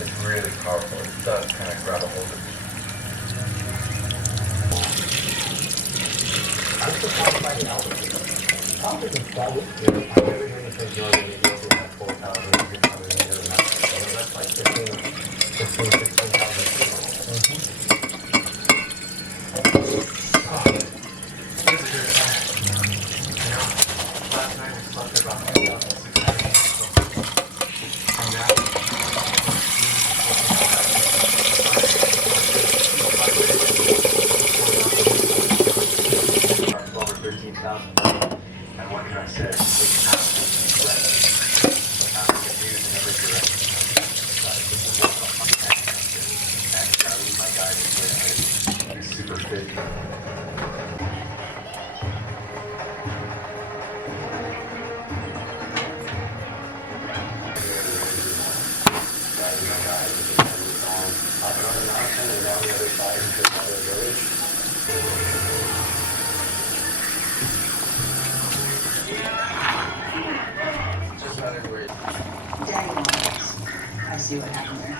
It's really powerful. It does kind of grab a hold of you. I'm surprised by the album. Probably the bubble. I've never heard anything more than you go through that 4,600 meters. That's like 16,000 people. This is your time. You know, last night we slept about 2,600 people. From that, over 13,000. And one guy said, we cannot let it get used in every direction. And Charlie, my guy, is super fit. Just another word. Daddy Longlegs. I see what happened there.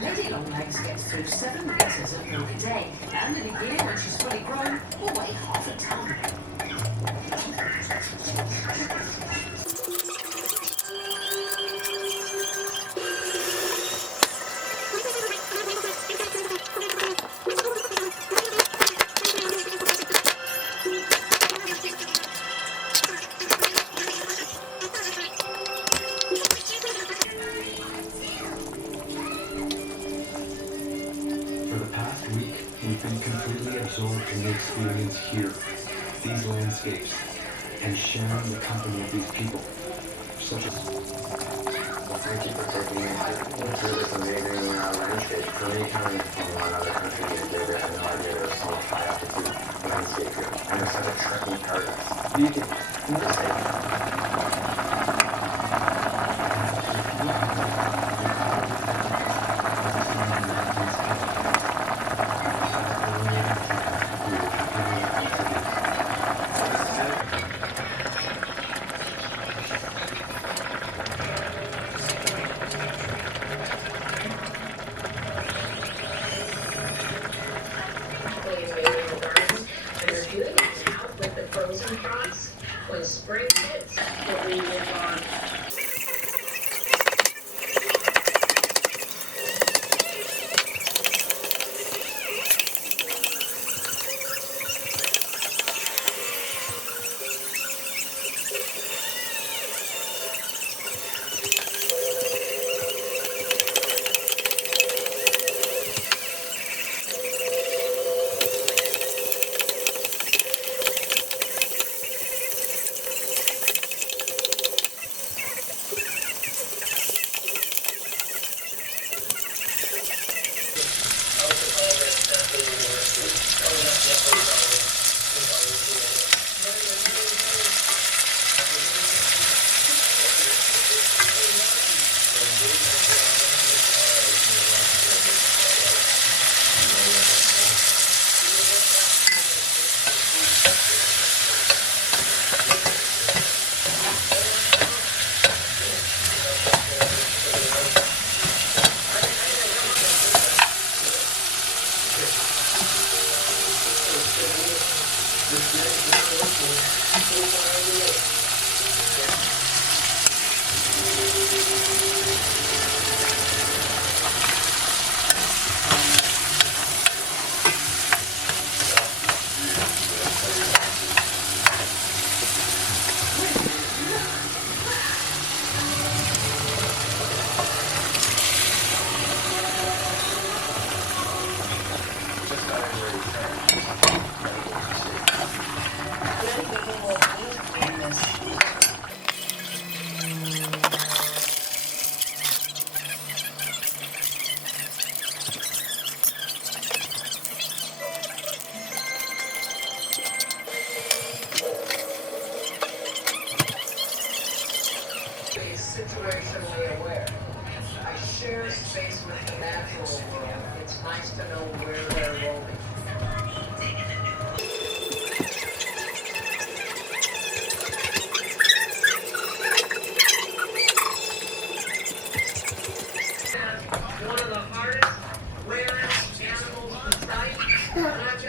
Lady Longlegs gets through 7 litres of milk a day, and in a year when she's fully grown, will weigh half a tonne. For the past week, we've been completely absorbed in the experience here, these landscapes, and sharing the company of these people, such as... Well, thank you for taking me through this amazing landscape. For me, coming from another country, I had no idea there was so much high altitude landscape here. And it's such a trekking paradise. You can just say with the frozen crops. When spring hits, what we live on.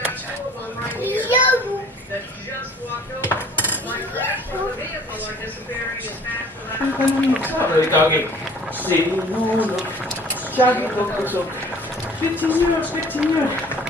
got two of them right here that just walked over. My tracks from the vehicle are disappearing as fast as I Ang tanong magsabi, Kagi. Sino? Shaggy ko. So, continue.